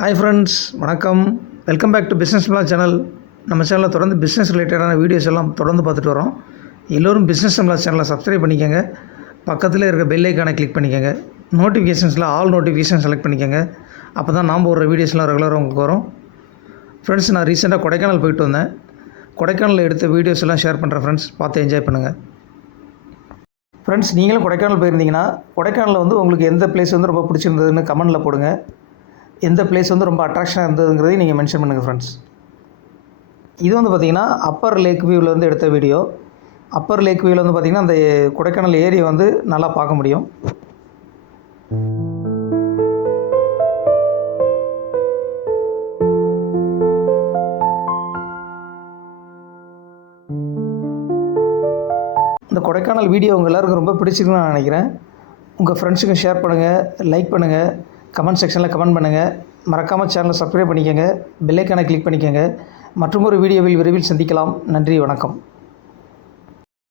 Hi friends, வணக்கம். Welcome back to business மிலா channel. நம்ம சேனலில் தொடர்ந்து பிஸ்னஸ் ரிலேட்டடான வீடியோஸ் எல்லாம் தொடர்ந்து பார்த்துட்டு வரோம். எல்லோரும் பிஸ்னஸ் மிலா சேனலை சப்ஸ்கிரைப் பண்ணிக்கோங்க. பக்கத்தில் இருக்க பெல் ஐக்கானை கிளிக் பண்ணிக்கோங்க. நோட்டிஃபிகேஷன்ஸில் ஆல் நோட்டிஃபிகேஷன் செலக்ட் பண்ணிக்கோங்க. அப்போ தான் நாம் ஒரு வீடியோஸ்லாம் ரெகுலராக உங்களுக்கு வரும். ஃப்ரெண்ட்ஸ், நான் ரீசெண்டாக கொடைக்கானல் போயிட்டு வந்தேன். கொடைக்கானலில் எடுத்த வீடியோஸ் எல்லாம் ஷேர் பண்ணுறேன் ஃப்ரெண்ட்ஸ், பார்த்து என்ஜாய் பண்ணுங்கள். ஃப்ரெண்ட்ஸ், நீங்களும் கொடைக்கானல் போயிருந்தீங்கன்னா கொடைக்கானலில் உங்களுக்கு எந்த பிளேஸ் ரொம்ப பிடிச்சிருந்ததுன்னு கமெண்டில் போடுங்க. எந்த பிளேஸ் ரொம்ப அட்ராக்ஷனாக இருந்ததுங்கிறதையும் நீங்கள் மென்ஷன் பண்ணுங்கள் ஃப்ரெண்ட்ஸ். இது பார்த்திங்கன்னா அப்பர் லேக் வியூவில் எடுத்த வீடியோ. அப்பர் லேக் வியூவில் பார்த்திங்கன்னா அந்த கொடைக்கானல் ஏரியை நல்லா பார்க்க முடியும். இந்த கொடைக்கானல் வீடியோ உங்கள் எல்லாருக்கும் ரொம்ப பிடிச்சிருக்குன்னு நான் நினைக்கிறேன். உங்கள் ஃப்ரெண்ட்ஸுக்கும் ஷேர் பண்ணுங்கள், லைக் பண்ணுங்கள், கமெண்ட் செக்ஷனில் கமெண்ட் பண்ணுங்கள். மறக்காமல் சேனலை சப்ஸ்கிரைப் பண்ணிக்கோங்க, பெல் ஐக்கானை கிளிக் பண்ணிக்கோங்க. மற்றொரு வீடியோவில் விரைவில் சந்திக்கலாம். நன்றி, வணக்கம்.